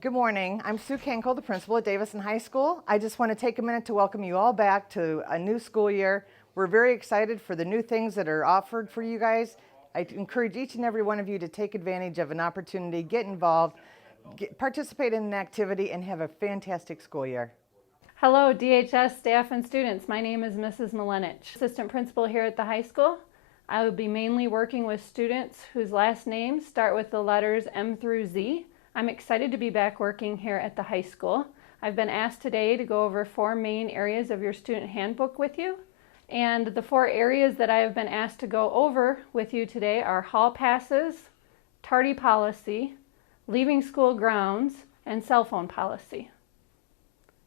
Good morning. I'm Sue Kenkel, the principal at Davison High School. I just want to take a minute to welcome you all back to a new school year. We're very excited for the new things that are offered for you guys. I encourage each and every one of you to take advantage of an opportunity, get involved, participate in an activity, and have a fantastic school year. Hello, DHS staff and students. My name is Mrs. Milenich, assistant principal here at the high school. I will be mainly working with students whose last names start with the letters M through Z. I'm excited to be back working here at the high school. I've been asked today to go over 4 main areas of your student handbook with you. And the 4 areas that I have been asked to go over with you today are hall passes, tardy policy, leaving school grounds, and cell phone policy.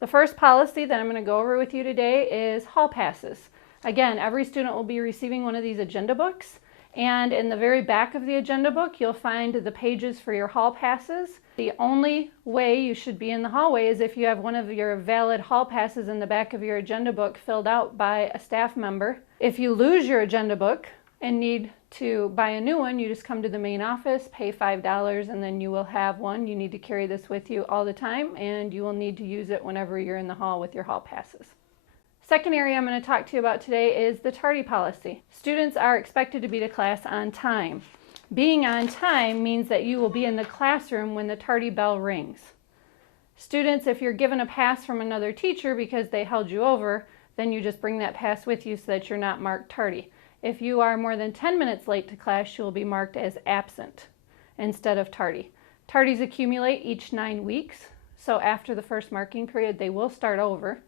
The first policy that I'm going to go over with you today is hall passes. Again, every student will be receiving one of these agenda books, and in the very back of the agenda book you'll find the pages for your hall passes. The only way you should be in the hallway is if you have one of your valid hall passes in the back of your agenda book filled out by a staff member. If you lose your agenda book and need to buy a new one, you just come to the main office, pay $5, and then you will have one. You need to carry this with you all the time, and you will need to use it whenever you're in the hall with your hall passes. Second area I'm going to talk to you about today is the tardy policy. Students are expected to be to class on time. Being on time means that you will be in the classroom when the tardy bell rings. Students, if you're given a pass from another teacher because they held you over, then you just bring that pass with you so that you're not marked tardy. If you are more than 10 minutes late to class, you will be marked as absent instead of tardy. Tardies accumulate each 9 weeks, so after the first marking period, they will start over.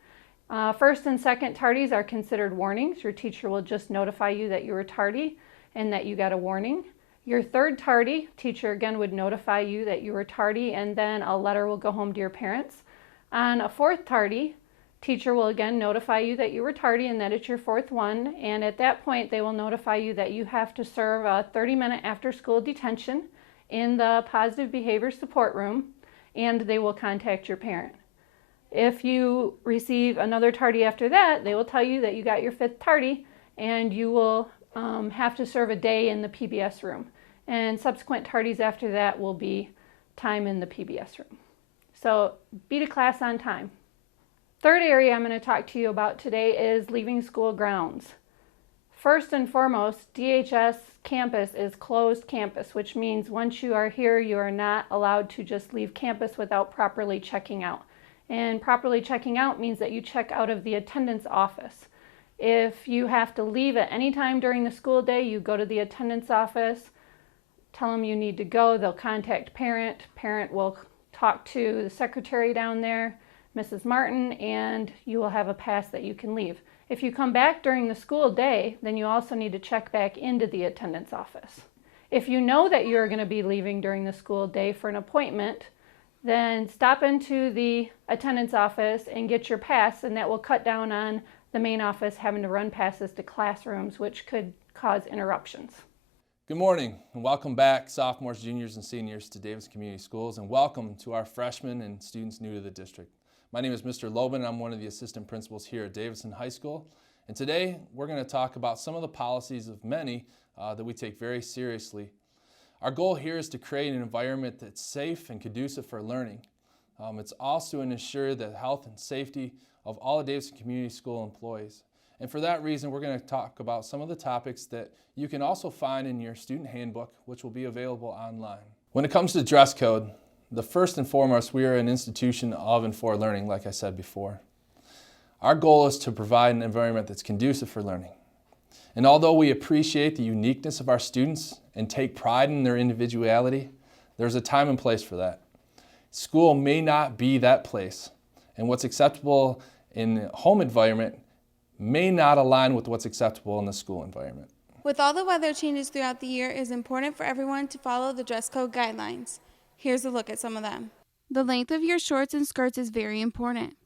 First and second tardies are considered warnings. Your teacher will just notify you that you were tardy and that you got a warning. Your third tardy, teacher again would notify you that you were tardy, and then a letter will go home to your parents. On a fourth tardy, teacher will again notify you that you were tardy and that it's your 4th one, and at that point they will notify you that you have to serve a 30-minute after-school detention in the positive behavior support room, and they will contact your parent. If you receive another tardy after that, they will tell you that you got your 5th tardy and you will have to serve a day in the PBS room. And subsequent tardies after that will be time in the PBS room. So be to class on time. Third area I'm going to talk to you about today is leaving school grounds. First and foremost, DHS campus is closed campus, which means once you are here, you are not allowed to just leave campus without properly checking out. And properly checking out means that you check out of the attendance office. If you have to leave at any time during the school day, you go to the attendance office, tell them you need to go, they'll contact parent. Parent will talk to the secretary down there, Mrs. Martin, and you will have a pass that you can leave. If you come back during the school day, then you also need to check back into the attendance office. If you know that you're going to be leaving during the school day for an appointment, then stop into the attendance office and get your pass, and that will cut down on the main office having to run passes to classrooms, which could cause interruptions. Good morning and welcome back, sophomores, juniors, and seniors to Davison Community Schools, and welcome to our freshmen and students new to the district. My name is Mr. Lobin, and I'm one of the assistant principals here at Davison High School. And today we're going to talk about some of the policies of many that we take very seriously. Our goal here is to create an environment that's safe and conducive for learning. It's also to ensure the health and safety of all of Davison Community School employees. And for that reason, we're going to talk about some of the topics that you can also find in your student handbook, which will be available online. When it comes to dress code, first and foremost, we are an institution of and for learning, like I said before. Our goal is to provide an environment that's conducive for learning. And although we appreciate the uniqueness of our students and take pride in their individuality, there's a time and place for that. School may not be that place, and what's acceptable in a home environment may not align with what's acceptable in the school environment. With all the weather changes throughout the year, it is important for everyone to follow the dress code guidelines. Here's a look at some of them. The length of your shorts and skirts is very important.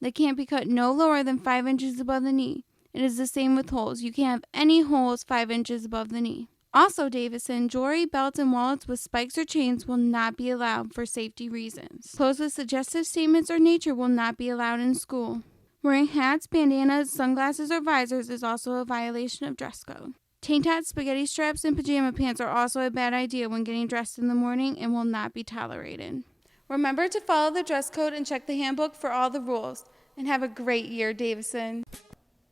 They can't be cut no lower than 5 inches above the knee. It is the same with holes. You can't have any holes 5 inches above the knee. Also, Davison, jewelry, belts, and wallets with spikes or chains will not be allowed for safety reasons. Clothes with suggestive statements or nature will not be allowed in school. Wearing hats, bandanas, sunglasses, or visors is also a violation of dress code. Tank tops, spaghetti straps, and pajama pants are also a bad idea when getting dressed in the morning and will not be tolerated. Remember to follow the dress code and check the handbook for all the rules. And have a great year, Davison.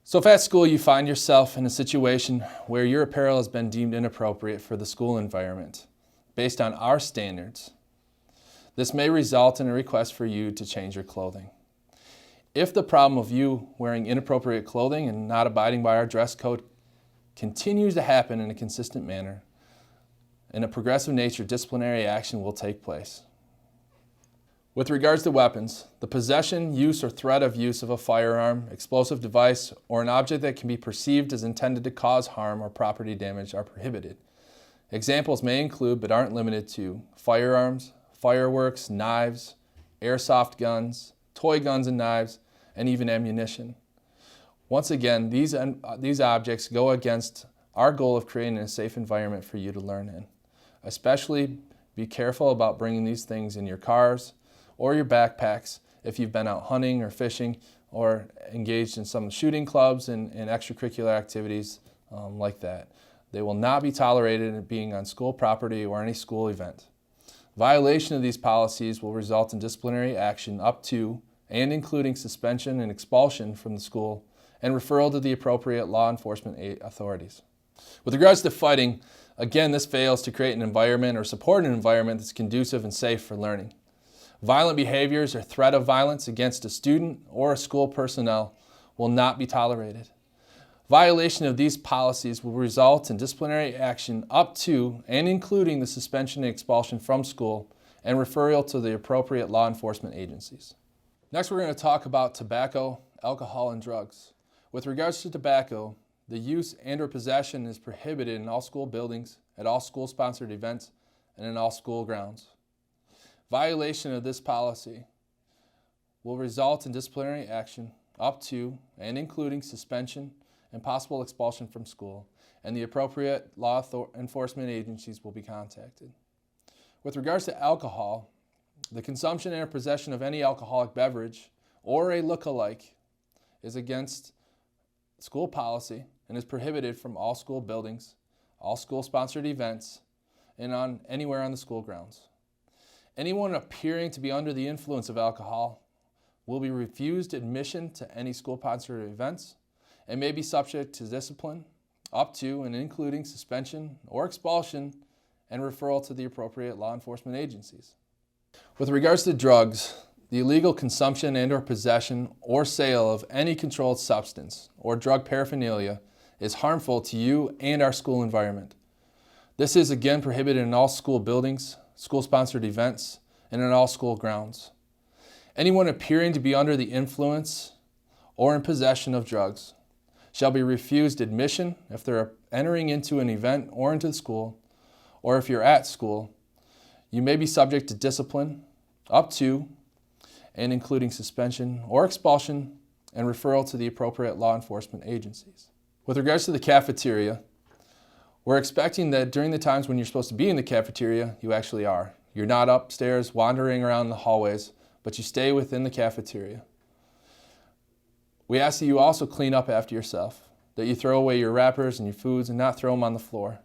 So if at school you find yourself in a situation where your apparel has been deemed inappropriate for the school environment based on our standards, this may result in a request for you to change your clothing. If the problem of you wearing inappropriate clothing and not abiding by our dress code continues to happen in a consistent manner, in a progressive nature, disciplinary action will take place. With regards to weapons, the possession, use, or threat of use of a firearm, explosive device, or an object that can be perceived as intended to cause harm or property damage are prohibited. Examples may include, but aren't limited to, firearms, fireworks, knives, airsoft guns, toy guns and knives, and even ammunition. Once again, these objects go against our goal of creating a safe environment for you to learn in. Especially be careful about bringing these things in your cars or your backpacks if you've been out hunting or fishing or engaged in some shooting clubs and extracurricular activities like that. They will not be tolerated in being on school property or any school event. Violation of these policies will result in disciplinary action up to and including suspension and expulsion from the school and referral to the appropriate law enforcement authorities. With regards to fighting, again, this fails to create an environment or support an environment that's conducive and safe for learning. Violent behaviors or threat of violence against a student or a school personnel will not be tolerated. Violation of these policies will result in disciplinary action up to and including the suspension and expulsion from school and referral to the appropriate law enforcement agencies. Next, we're going to talk about tobacco, alcohol, and drugs. With regards to tobacco, the use and/or possession is prohibited in all school buildings, at all school-sponsored events, and in all school grounds. Violation of this policy will result in disciplinary action up to and including suspension and possible expulsion from school, and the appropriate law enforcement agencies will be contacted. With regards to alcohol, the consumption and possession of any alcoholic beverage or a look-alike is against school policy and is prohibited from all school buildings, all school-sponsored events, and anywhere on the school grounds. Anyone appearing to be under the influence of alcohol will be refused admission to any school-sponsored events and may be subject to discipline up to and including suspension or expulsion and referral to the appropriate law enforcement agencies. With regards to drugs, the illegal consumption and/or possession or sale of any controlled substance or drug paraphernalia is harmful to you and our school environment. This is again prohibited in all school buildings, school-sponsored events, and in all school grounds. Anyone appearing to be under the influence or in possession of drugs shall be refused admission if they're entering into an event or into the school, or if you're at school. You may be subject to discipline up to and including suspension or expulsion and referral to the appropriate law enforcement agencies. With regards to the cafeteria, we're expecting that during the times when you're supposed to be in the cafeteria, you actually are. You're not upstairs wandering around the hallways, but you stay within the cafeteria. We ask that you also clean up after yourself, that you throw away your wrappers and your foods and not throw them on the floor.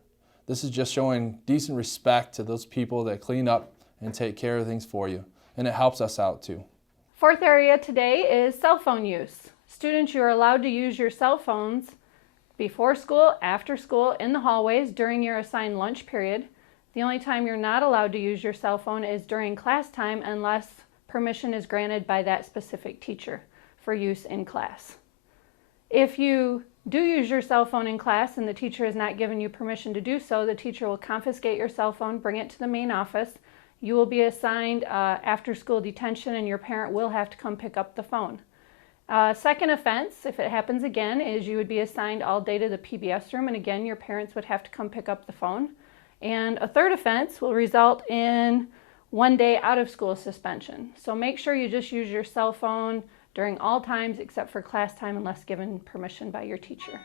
This is just showing decent respect to those people that clean up and take care of things for you, and it helps us out too. Fourth area today is cell phone use. Students, you are allowed to use your cell phones before school, after school, in the hallways, during your assigned lunch period. The only time you're not allowed to use your cell phone is during class time unless permission is granted by that specific teacher for use in class. If you do use your cell phone in class and the teacher has not given you permission to do so, the teacher will confiscate your cell phone, bring it to the main office. You will be assigned after school detention and your parent will have to come pick up the phone. Second offense, if it happens again, is you would be assigned all day to the PBS room, and again your parents would have to come pick up the phone. And a third offense will result in 1 day out of school suspension. So make sure you just use your cell phone during all times except for class time unless given permission by your teacher.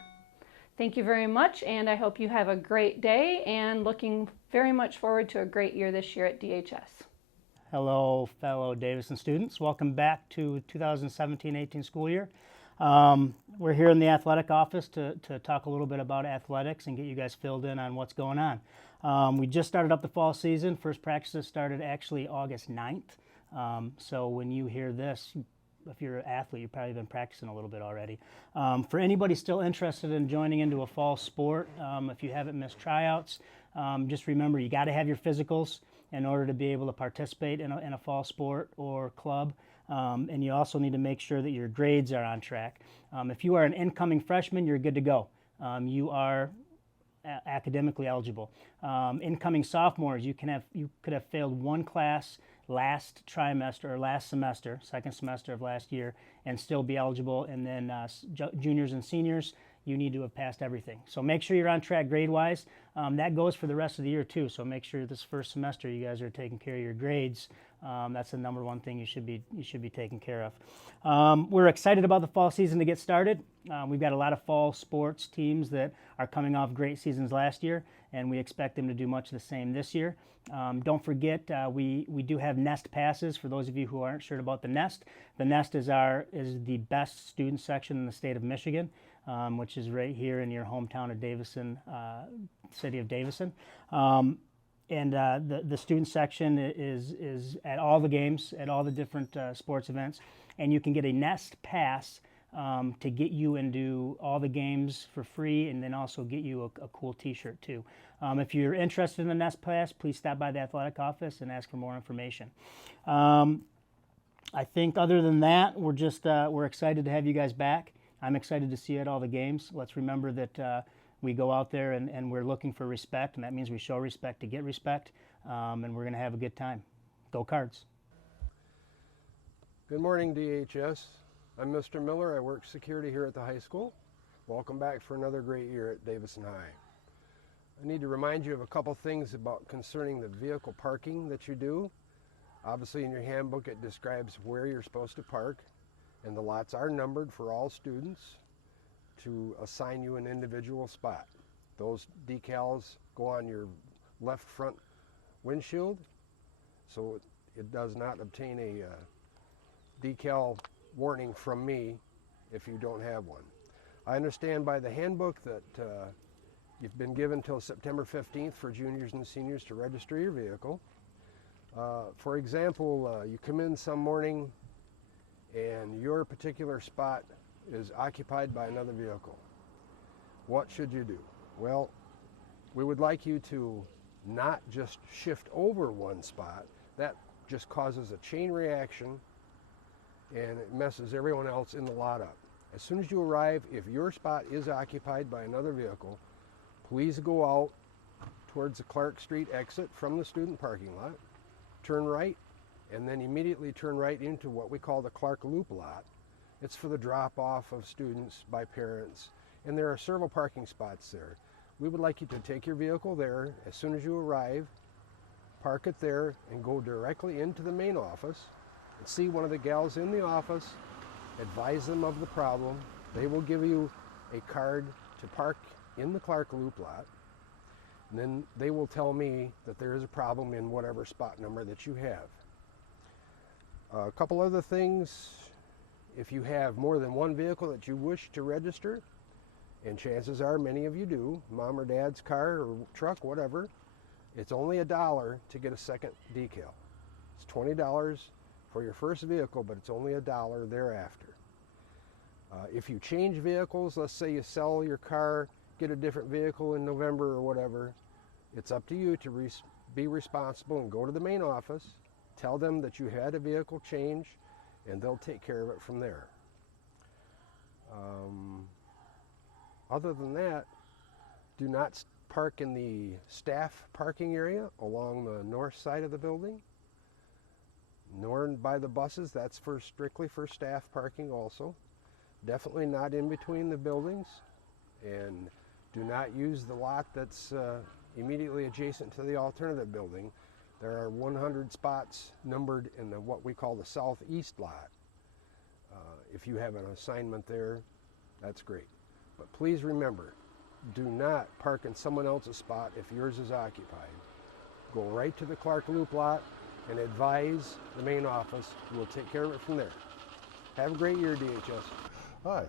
Thank you very much, and I hope you have a great day and looking very much forward to a great year this year at DHS. Hello, fellow Davison students. Welcome back to 2017-18 school year. We're here in the athletic office to talk a little bit about athletics and get you guys filled in on what's going on. We just started up the fall season. First practices started actually August 9th. So when you hear this, if you're an athlete, you've probably been practicing a little bit already. For anybody still interested in joining into a fall sport, if you haven't missed tryouts, just remember you got to have your physicals in order to be able to participate in a fall sport or club. And you also need to make sure that your grades are on track. If you are an incoming freshman, you're good to go. You are academically eligible. Incoming sophomores, you could have failed one class last trimester or last semester, second semester of last year, and still be eligible. And then juniors and seniors, you need to have passed everything. So make sure you're on track grade-wise. That goes for the rest of the year too. So make sure this first semester you guys are taking care of your grades. That's the number one thing you should be taking care of. We're excited about the fall season to get started. We've got a lot of fall sports teams that are coming off great seasons last year, and we expect them to do much the same this year. Don't forget, we do have Nest passes for those of you who aren't sure about the Nest. The Nest is the best student section in the state of Michigan, which is right here in your hometown of Davison, city of Davison. And the student section is at all the games, at all the different sports events, and you can get a Nest pass to get you into all the games for free, and then also get you a cool t-shirt too. If you're interested in the Nest pass, please stop by the athletic office and ask for more information. I think other than that, we're excited to have you guys back. I'm excited to see you at all the games. Let's remember that we go out there and we're looking for respect, and that means we show respect to get respect, and we're going to have a good time. Go Cards. Good morning, DHS. I'm Mr. Miller. I work security here at the high school. Welcome back for another great year at Davison High. I need to remind you of a couple things about concerning the vehicle parking that you do. Obviously in your handbook it describes where you're supposed to park, and the lots are numbered for all students to assign you an individual spot. Those decals go on your left front windshield, so it does not obtain a decal warning from me if you don't have one. I understand by the handbook that you've been given till September 15th for juniors and seniors to register your vehicle. For example, you come in some morning and your particular spot is occupied by another vehicle. What should you do? Well, we would like you to not just shift over one spot. That just causes a chain reaction and it messes everyone else in the lot up. As soon as you arrive, if your spot is occupied by another vehicle, please go out towards the Clark Street exit from the student parking lot, turn right, and then immediately turn right into what we call the Clark Loop lot. It's for the drop-off of students by parents, and there are several parking spots there. We would like you to take your vehicle there as soon as you arrive, park it there, and go directly into the main office and see one of the gals in the office, advise them of the problem. They will give you a card to park in the Clark Loop lot, and then they will tell me that there is a problem in whatever spot number that you have. A couple other things: if you have more than one vehicle that you wish to register, and chances are many of you do, mom or dad's car or truck, whatever, it's only $1 to get a second decal. It's $20 for your first vehicle, but it's only $1 thereafter. If you change vehicles, let's say you sell your car, get a different vehicle in November or whatever, it's up to you to be responsible and go to the main office, tell them that you had a vehicle change, and they'll take care of it from there. Other than that, do not park in the staff parking area along the north side of the building, nor by the buses. That's strictly for staff parking also. Definitely not in between the buildings, and do not use the lot that's immediately adjacent to the alternative building. There are 100 spots numbered in what we call the southeast lot. If you have an assignment there, that's great. But please remember, do not park in someone else's spot if yours is occupied. Go right to the Clark Loop lot and advise the main office. We'll take care of it from there. Have a great year, DHS. Hi,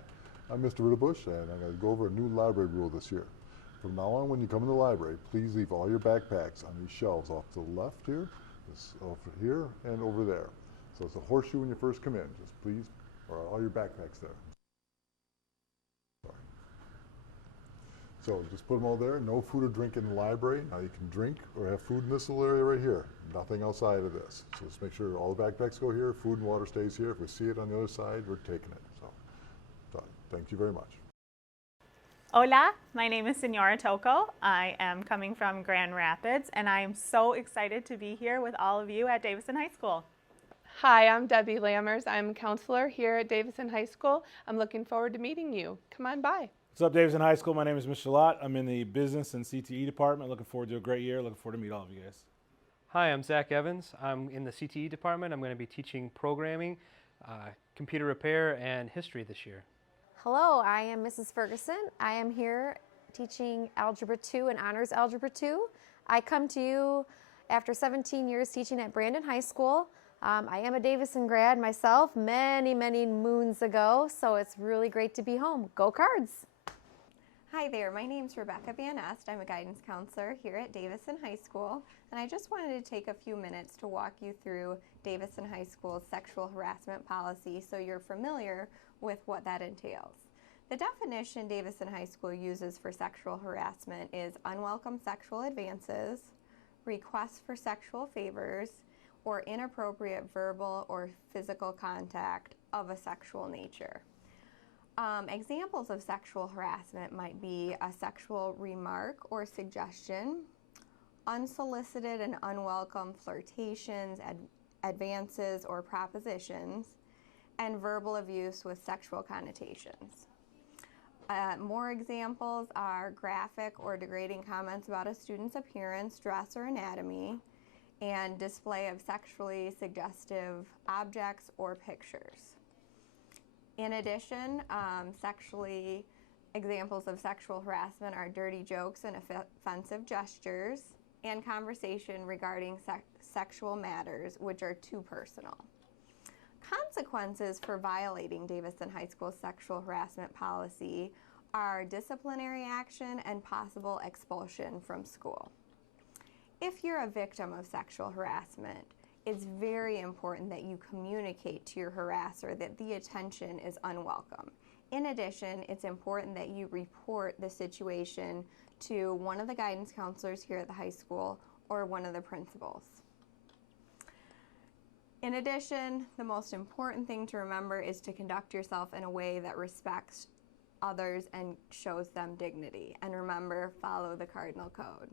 I'm Mr. Ritterbush, and I'm going to go over a new library rule this year. From now on, when you come in the library, please leave all your backpacks on these shelves off to the left here, over here, and over there. So it's a horseshoe when you first come in. Just please, or all your backpacks there. Sorry. So just put them all there. No food or drink in the library. Now you can drink or have food in this little area right here. Nothing outside of this. So just make sure all the backpacks go here. Food and water stays here. If we see it on the other side, we're taking it. So thank you very much. Hola, my name is Senora Toko. I am coming from Grand Rapids, and I am so excited to be here with all of you at Davison High School. Hi, I'm Debbie Lammers. I'm a counselor here at Davison High School. I'm looking forward to meeting you. Come on by. What's up, Davison High School? My name is Mr. Lott. I'm in the business and CTE department. Looking forward to a great year. Looking forward to meet all of you guys. Hi, I'm Zach Evans. I'm in the CTE department. I'm going to be teaching programming, computer repair, and history this year. Hello, I am Mrs. Ferguson. I am here teaching Algebra 2 and Honors Algebra 2. I come to you after 17 years teaching at Brandon High School. I am a Davison grad myself many moons ago, so it's really great to be home. Go Cards! Hi there, my name's Rebecca Van Est. I'm a guidance counselor here at Davison High School, and I just wanted to take a few minutes to walk you through Davison High School's sexual harassment policy so you're familiar with what that entails. The definition Davison High School uses for sexual harassment is unwelcome sexual advances, requests for sexual favors, or inappropriate verbal or physical contact of a sexual nature. Examples of sexual harassment might be a sexual remark or suggestion, unsolicited and unwelcome flirtations, advances or propositions, and verbal abuse with sexual connotations. More examples are graphic or degrading comments about a student's appearance, dress, or anatomy, and display of sexually suggestive objects or pictures. In addition, examples of sexual harassment are dirty jokes and offensive gestures, and conversation regarding sexual matters, which are too personal. Consequences for violating Davison High School's sexual harassment policy are disciplinary action and possible expulsion from school. If you're a victim of sexual harassment, it's very important that you communicate to your harasser that the attention is unwelcome. In addition, it's important that you report the situation to one of the guidance counselors here at the high school or one of the principals. In addition, the most important thing to remember is to conduct yourself in a way that respects others and shows them dignity. And remember, follow the cardinal code.